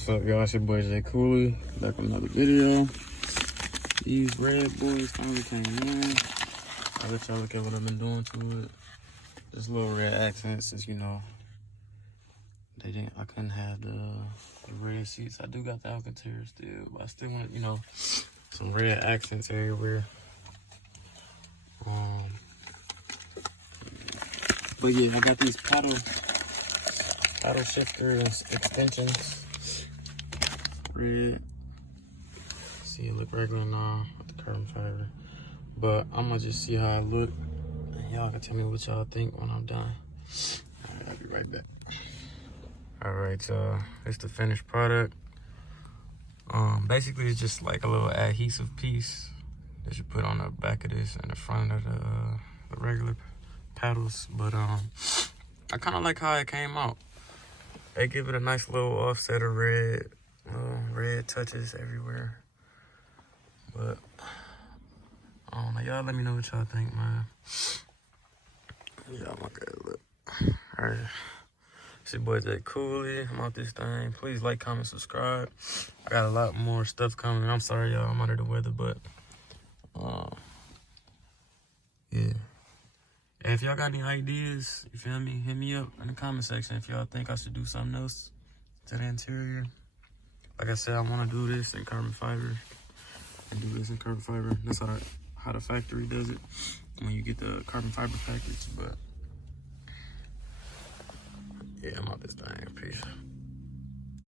What's up, y'all? It's your boy Jay Cooley. Back with another video. These red boys finally came in. I'll let y'all look at what I've been doing to it. Just little red accents, since you know I couldn't have the red seats. I do got the Alcantara still, but I still want, you know, some red accents everywhere. But yeah, I got these paddle shifter extensions. Red. See, it look regular now with the carbon fiber. But I'm gonna just see how I look. And y'all can tell me what y'all think when I'm done. Alright, I'll be right back. Alright, y'all. It's the finished product. Basically, it's just like a little adhesive piece that you put on the back of this and the front of the regular paddles. But I kind of like how it came out. They give it a nice little offset of red, red touches everywhere. But I don't know, y'all let me know what y'all think, man. Y'all want that look. Alright. It's your boy Jay Cooley. I'm out this thing. Please like, comment, subscribe. I got a lot more stuff coming. I'm sorry, y'all. I'm under the weather, but yeah. Hey, if y'all got any ideas, you feel me, hit me up in the comment section if y'all think I should do something else to the interior. Like I said, I want to do this in carbon fiber. And do this in carbon fiber. That's how the factory does it when you get the carbon fiber package. But yeah, I'm out this thing. Peace.